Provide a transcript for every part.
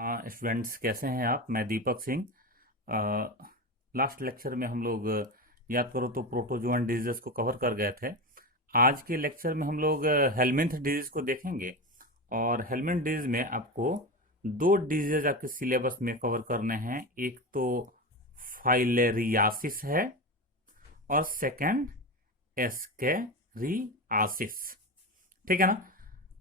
Students कैसे हैं आप। मैं दीपक सिंह। लास्ट लेक्चर में हम लोग याद करो तो प्रोटोजोअन डिजीज को कवर कर गए थे। आज के लेक्चर में हम लोग हेलमिंथ डिजीज को देखेंगे। और हेलमिंथ डिजीज में आपको दो डिजीज आपके सिलेबस में कवर करने हैं। एक तो फाइलेरियासिस है और सेकंड एस्केरियासिस। ठीक है ना।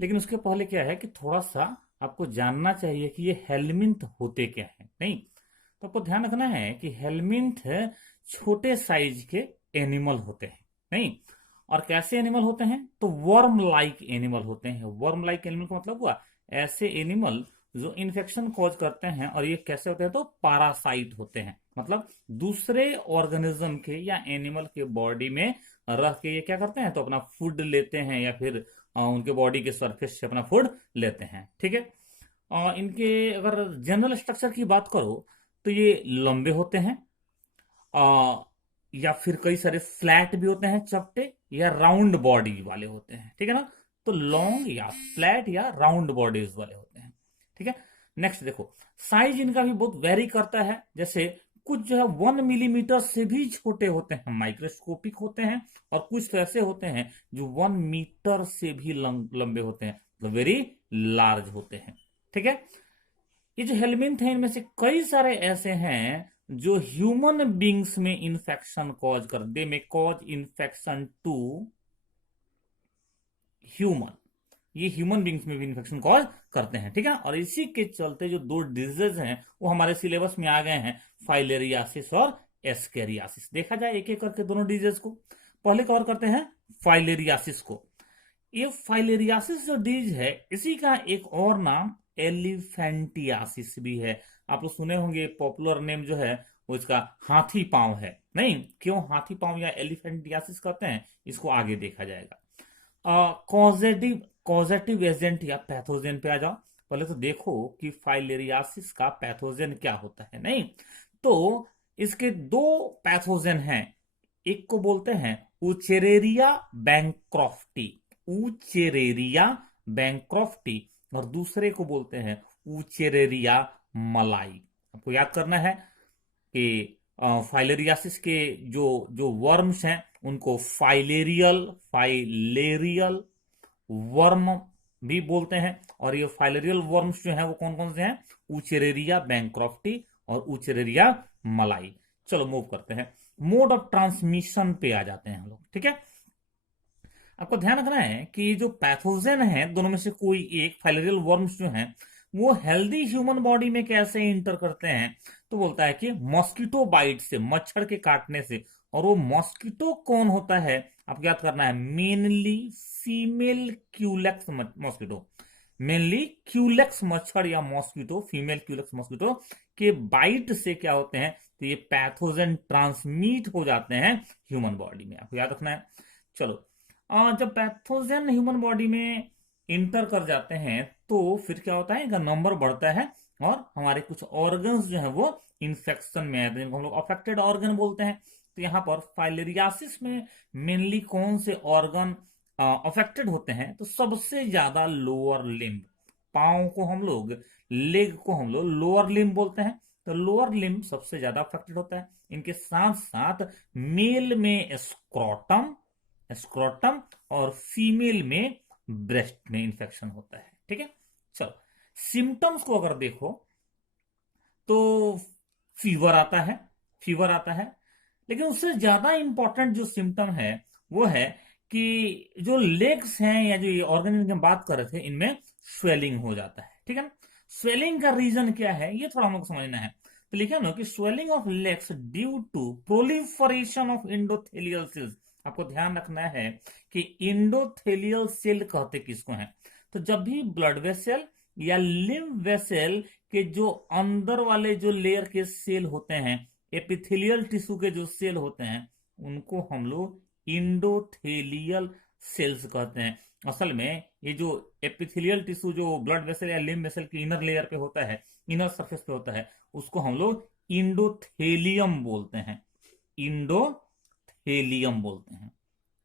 लेकिन उसके पहले क्या है कि थोड़ा सा आपको जानना चाहिए कि ये हेलमिंथ होते क्या है। नहीं तो आपको ध्यान रखना है कि हेलमिंथ छोटे साइज के एनिमल होते हैं। नहीं, और कैसे एनिमल होते हैं तो वर्म लाइक एनिमल होते हैं। वर्म लाइक एनिमल का मतलब हुआ ऐसे एनिमल जो इन्फेक्शन कॉज करते हैं। और ये कैसे होते हैं तो पारासाइट होते हैं, मतलब दूसरे ऑर्गेनिज्म के या एनिमल के बॉडी में रह के ये क्या करते हैं तो अपना फूड लेते हैं या फिर उनके बॉडी के सरफेस से अपना फूड लेते हैं। ठीक है। इनके अगर जनरल स्ट्रक्चर की बात करो तो ये लंबे होते हैं, अ, या फिर कई सारे फ्लैट भी होते हैं, चपटे या राउंड बॉडी वाले होते हैं। ठीक है ना। तो लॉन्ग या फ्लैट या राउंड बॉडीज वाले होते हैं। ठीक है। नेक्स्ट देखो, साइज इनका भी बहुत वेरी करता है। जैसे कुछ जो है 1 मिलीमीटर से भी छोटे होते हैं, माइक्रोस्कोपिक होते हैं। और कुछ तो ऐसे होते हैं जो 1 मीटर से भी लंबे होते हैं, मतलब वेरी लार्ज होते हैं। ठीक है। ये जो हेलमिंथ है इनमें से कई सारे ऐसे हैं जो ह्यूमन बींग्स में इंफेक्शन कॉज कर दे, में कॉज इंफेक्शन टू ह्यूमन। ये ह्यूमन बींग्स में भी इंफेक्शन कॉज करते हैं। ठीक है। और इसी के चलते जो दो डिजीज हैं वो हमारे सिलेबस में आ गए हैं, फाइलेरियासिस और एस्केरियासिस। देखा जाए एक एक करके दोनों डिजीज को। पहले कवर करते हैं फाइलेरियासिस को। ये फाइलेरियासिस जो डिजीज है इसी का एक और नाम एलिफेंटियासिस भी है। आप लोग सुने होंगे, पॉपुलर नेम जो है वो इसका हाथी पांव है। नहीं, क्यों हाथी पांव या एलिफेंटियासिस कहते हैं इसको आगे देखा जाएगा। कॉजेटिव कॉजेटिव एजेंट या पैथोजन पे आ जाओ। पहले तो देखो कि फाइलेरियासिस का पैथोजन क्या होता है। नहीं तो इसके दो पैथोजन हैं। एक को बोलते हैं उचेरेरिया बैंक्रॉफ्टी, उचेरेरिया बैंक्रॉफ्टी। और दूसरे को बोलते हैं उचेरेरिया मलाई। आपको याद करना है कि फाइलेरियासिस के जो जो वर्म्स हैं उनको फाइलेरियल फाइलेरियल वर्म भी बोलते हैं। और ये फाइलेरियल वर्म्स जो हैं वो कौन कौन से हैं, उचेरेरिया बैंक्रॉफ्टी और उचेरेरिया मलाई। चलो मूव करते हैं, मोड ऑफ ट्रांसमिशन पे आ जाते हैं हम लोग। ठीक है। आपको ध्यान रखना है कि जो पैथोजन है दोनों में से कोई एक, फाइलेरियल वर्म्स जो हैं वो हेल्दी ह्यूमन बॉडी में कैसे इंटर करते हैं तो बोलता है कि मॉस्किटो बाइट से, मच्छर के काटने से। और वो मॉस्किटो कौन होता है आपको याद करना है, mainly female Culex mosquito. Mainly Culex मच्छर या मॉस्किटो, फीमेल क्यूलेक्स मॉस्किटो के बाइट से क्या होते हैं तो ये पैथोजन ट्रांसमिट हो जाते हैं ह्यूमन बॉडी में। आपको याद रखना है। चलो, जब पैथोजन ह्यूमन बॉडी में इंटर कर जाते हैं तो फिर क्या होता है, इनका नंबर बढ़ता है और हमारे कुछ ऑर्गन्स जो है वो इंफेक्शन में आते हैं, जिनको हम लोग अफेक्टेड ऑर्गन बोलते हैं। तो यहाँ पर फाइलेरियासिस में मेनली कौन से ऑर्गन अफेक्टेड होते हैं तो सबसे ज्यादा लोअर लिम्ब, पाँव को हम लोग, लेग को हम लोग लोअर लिम्ब बोलते हैं। तो लोअर लिम्ब सबसे ज्यादा अफेक्टेड होता है। इनके साथ साथ मेल में स्क्रोटम, स्क्रोटम और फीमेल में ब्रेस्ट में इंफेक्शन होता है। ठीक है। चलो, सिम्टम्स को अगर देखो तो फीवर आता है, फीवर आता है। लेकिन उससे ज्यादा इंपॉर्टेंट जो सिम्टम है वो है कि जो लेग्स हैं या जो ये ऑर्गन की हम बात कर रहे थे इनमें स्वेलिंग हो जाता है। ठीक है ना। स्वेलिंग का रीजन क्या है ये थोड़ा हमको समझना है। तो लिखा ना कि swelling of legs due to proliferation of endothelial cells. आपको ध्यान रखना है कि इंडोथेलियल सेल कहते किसको हैं तो जब भी ब्लड वेसल या लिम्फ वेसल के जो अंदर वाले जो लेयर के सेल होते हैं, एपिथेलियल टिश्यू के जो सेल होते हैं उनको हम लोग इंडोथेलियल सेल्स कहते हैं। असल में ये जो एपिथेलियल टिश्यू जो ब्लड वेसल या लिम्फ वेसल की इनर लेयर पे होता है, इनर सरफेस पे होता है, उसको हम लोग इंडोथेलियम बोलते हैं, इंडोथेलियम बोलते हैं।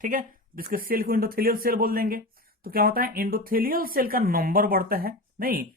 ठीक है। जिसके सेल को इंडोथेलियल सेल बोल देंगे तो क्या होता है, इंडोथेलियल सेल का नंबर बढ़ता है। नहीं,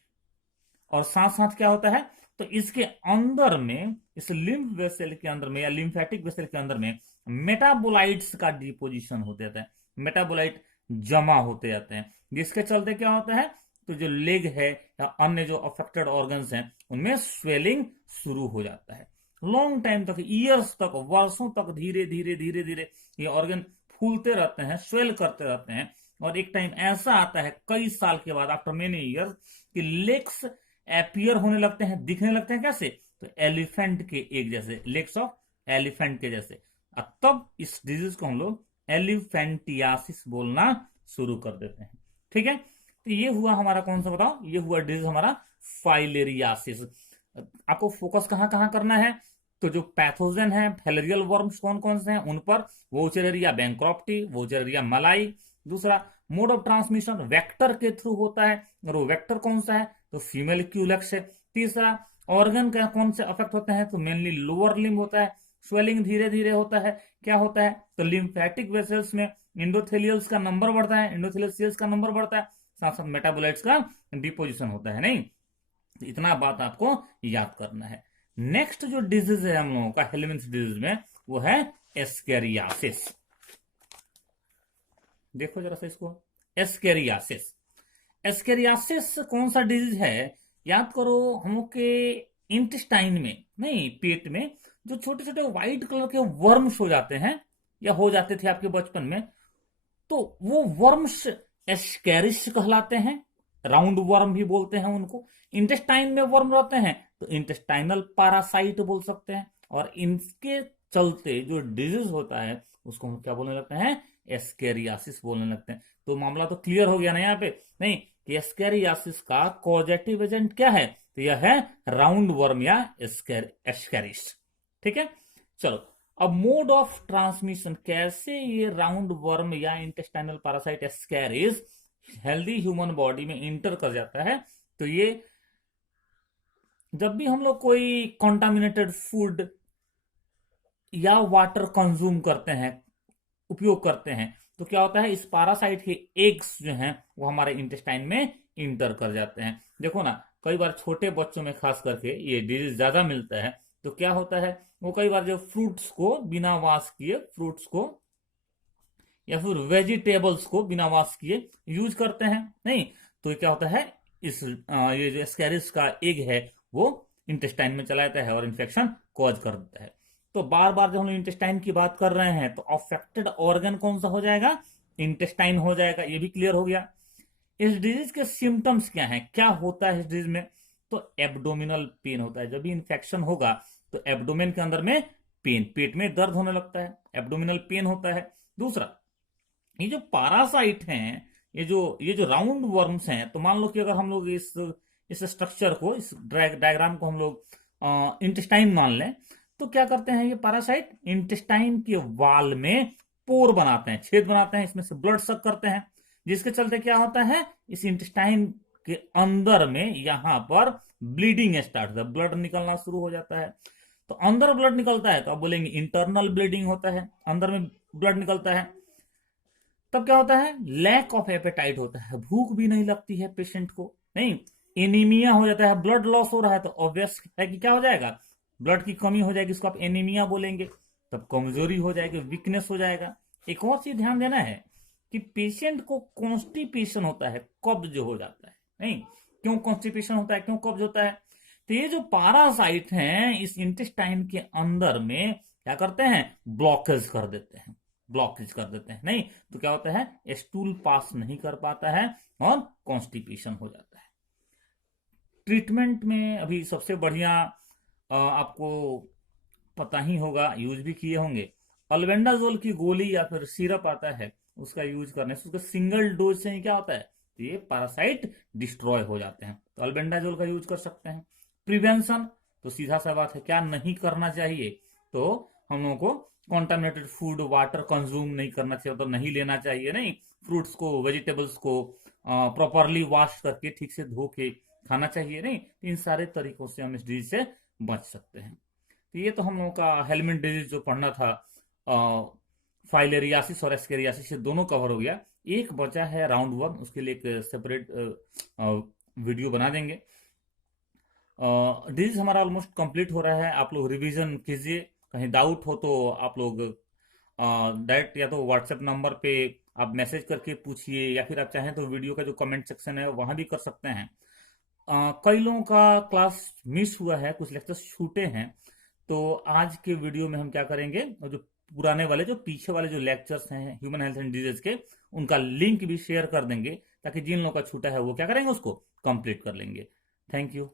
और साथ साथ क्या होता है, तो इसके अंदर में, इस लिम्फ वेसल के अंदर में या लिम्फेटिक वेसल के अंदर में मेटाबोलाइट्स का डिपोजिशन होते जाता है, मेटाबोलाइट जमा होते जाते हैं, जिसके चलते क्या होता है, तो जो लेग है या अन्य जो अफेक्टेड ऑर्गन्स हैं उनमें स्वेलिंग शुरू हो जाता है। लॉन्ग टाइम तक, ईयर्स तक, वर्षों तक धीरे धीरे धीरे धीरे ये ऑर्गन फूलते रहते हैं, स्वेल करते रहते हैं, और एक टाइम ऐसा आता है कई साल के बाद, आफ्टर मेनी ईयर्स, कि लेग्स अपीयर होने लगते हैं, दिखने लगते हैं कैसे, तो एलिफेंट के एक जैसे, लेग्स ऑफ एलिफेंट के जैसे। तब इस डिजीज को हम लोग एलिफेंटियासिस बोलना शुरू कर देते हैं। ठीक है, तो ये हुआ हमारा कौन सा बताओ, ये हुआ डिजीज हमारा फाइलेरियासिस। आपको फोकस कहां कहां करना है, तो जो पैथोजन है, फैलेरियल वर्म्स कौन कौन से हैं उन पर, वोचेरिया बैंक्रॉप्टी, वोचेरिया मलाई। दूसरा, मोड ऑफ ट्रांसमिशन वेक्टर के थ्रू होता है, और वो वेक्टर कौन सा है, तो फीमेल क्यूलेक्स है। तीसरा, ऑर्गन का कौन से अफेक्ट होते हैं, तो मेनली लोअर लिम्ब होता है, स्वेलिंग धीरे धीरे होता है, क्या होता है, तो लिम्फेटिक वेसल्स में एंडोथेलियल्स का नंबर बढ़ता है, एंडोथेलियल सेल्स का नंबर बढ़ता है, साथ साथ मेटाबोलाइट्स का डिपोजिशन होता है। नहीं, तो इतना बात आपको याद करना है। नेक्स्ट जो डिजीज है हम लोगों का हेलमिंथ डिजीज में, वो है एस्केरियासिस। देखो जरा सा इसको, एस्केरियासिस। एस्केरियासिस कौन सा डिजीज है, याद करो, हम लोग के इंटेस्टाइन में, नहीं पेट में, जो छोटे छोटे व्हाइट कलर के वर्म्स हो जाते हैं, या हो जाते थे आपके बचपन में, तो वो वर्म्स एस्केरिस कहलाते हैं, राउंड वर्म भी बोलते हैं उनको। इंटेस्टाइन में वर्म रहते हैं तो इंटेस्टाइनल पैरासाइट बोल सकते हैं, और इनके चलते जो डिजीज होता है उसको हम क्या बोलने लगते हैं, एस्केरियासिस बोलने लगते हैं। तो मामला तो क्लियर हो गया ना यहाँ पे, नहीं, कि एस्केरियासिस का कॉजेटिव एजेंट क्या है, तो यह है राउंड वर्म या एस्केरिस। ठीक है, चलो अब मोड ऑफ ट्रांसमिशन, कैसे ये राउंड वर्म या intestinal parasite Ascaris healthy human body में इंटर कर जाता है। तो ये जब भी हम लोग कोई कॉन्टामिनेटेड फूड या वाटर कंज्यूम करते हैं, उपयोग करते हैं, तो क्या होता है, इस पैरासाइट के एग्स जो हैं वो हमारे इंटेस्टाइन में इंटर कर जाते हैं। देखो ना, कई बार छोटे बच्चों में खास करके ये डिजीज ज्यादा मिलता है, तो क्या होता है, वो कई बार जो फ्रूट्स को बिना वॉश किए, फ्रूट्स को या फिर वेजिटेबल्स को बिना वॉश किए यूज करते हैं, नहीं, तो क्या होता है, ये जो एस्केरिस का एग है वो इंटेस्टाइन में चला जाता है और इन्फेक्शन कॉज कर देता है। तो बार बार जब हम इंटेस्टाइन की बात कर रहे हैं तो अफेक्टेड ऑर्गन कौन सा हो जाएगा, इंटेस्टाइन हो जाएगा, ये भी क्लियर हो गया। इस डिजीज के सिम्टम्स क्या हैं, क्या होता है इस डिजीज में, तो एब्डोमिनल पेन होता है, जब भी इंफेक्शन होगा तो एब्डोमेन के अंदर में पेन, पेट में दर्द होने लगता है, एब्डोमिनल पेन होता है। दूसरा, ये जो पैरासाइट हैं, ये जो राउंड वर्म्स हैं, तो मान लो कि अगर हम लोग इस स्ट्रक्चर को, इस डायग्राम को हम लोग इंटेस्टाइन मान लें, तो क्या करते हैं ये पैरासाइट, इंटेस्टाइन के वाल में पोर बनाते हैं, छेद बनाते हैं, इसमें से ब्लड सक करते हैं, जिसके चलते क्या होता है, इस इंटेस्टाइन के अंदर में यहां पर ब्लीडिंग स्टार्ट होता है, ब्लड निकलना शुरू हो जाता है। तो अंदर ब्लड निकलता है तो आप बोलेंगे इंटरनल ब्लीडिंग होता है, अंदर में ब्लड निकलता है। तब क्या होता है, लैक ऑफ एपेटाइट होता है, भूख भी नहीं लगती है पेशेंट को, नहीं, एनीमिया हो जाता है, ब्लड लॉस हो रहा है, तो ऑब्वियस है कि क्या हो जाएगा, ब्लड की कमी हो जाएगी, इसको आप एनीमिया बोलेंगे। तब कमजोरी हो जाएगी, वीकनेस हो जाएगा। एक और चीज ध्यान देना है कि पेशेंट को कॉन्स्टिपेशन होता है, कब्ज हो जाता है, नहीं, क्यों कॉन्स्टिपेशन होता है, क्यों कब्ज होता है, तो ये जो पैरासाइट हैं इस इंटेस्टाइन के अंदर में क्या करते हैं, ब्लॉकेज कर देते हैं, ब्लॉकेज कर देते हैं, नहीं, तो क्या होता है, स्टूल पास नहीं कर पाता है और कॉन्स्टिपेशन हो जाता है। ट्रीटमेंट में अभी सबसे बढ़िया आपको पता ही होगा, यूज भी किए होंगे, अल्बेंडाजोल की गोली या फिर सिरप आता है, उसका यूज करने से, उसका सिंगल डोज से ही क्या होता है, तो ये पैरासाइट डिस्ट्रॉय हो जाते हैं, तो अल्बेंडाजोल का यूज कर सकते हैं। प्रिवेंशन, तो सीधा सा बात है, क्या नहीं करना चाहिए, तो हम लोगों को कॉन्टामिनेटेड फूड वाटर कंज्यूम नहीं करना चाहिए, तो नहीं लेना चाहिए, नहीं, फ्रूट्स को वेजिटेबल्स को प्रॉपरली वॉश करके ठीक से धो के खाना चाहिए, नहीं, इन सारे तरीकों से हम इस डिजीज से बच सकते हैं। तो ये तो हम लोगों का हेलमिंथ डिजीज जो पढ़ना था, फाइलेरियासिस और एस्केरियासिस, ये दोनों कवर हो गया। एक बचा है राउंड वर्म, उसके लिए एक सेपरेट वीडियो बना देंगे। डिजीज हमारा ऑलमोस्ट कंप्लीट हो रहा है। आप लोग रिवीजन कीजिए, कहीं डाउट हो तो आप लोग डायरेक्ट या तो व्हाट्सएप नंबर पे आप मैसेज करके पूछिए, या फिर आप चाहें तो वीडियो का जो कमेंट सेक्शन है वहां भी कर सकते हैं। कई लोगों का क्लास मिस हुआ है, कुछ लेक्चर्स छूटे हैं, तो आज के वीडियो में हम क्या करेंगे, और जो पुराने वाले जो पीछे वाले जो लेक्चर्स हैं ह्यूमन हेल्थ एंड डिजीज के, उनका लिंक भी शेयर कर देंगे, ताकि जिन लोगों का छूटा है वो क्या करेंगे, उसको कंप्लीट कर लेंगे। Thank you.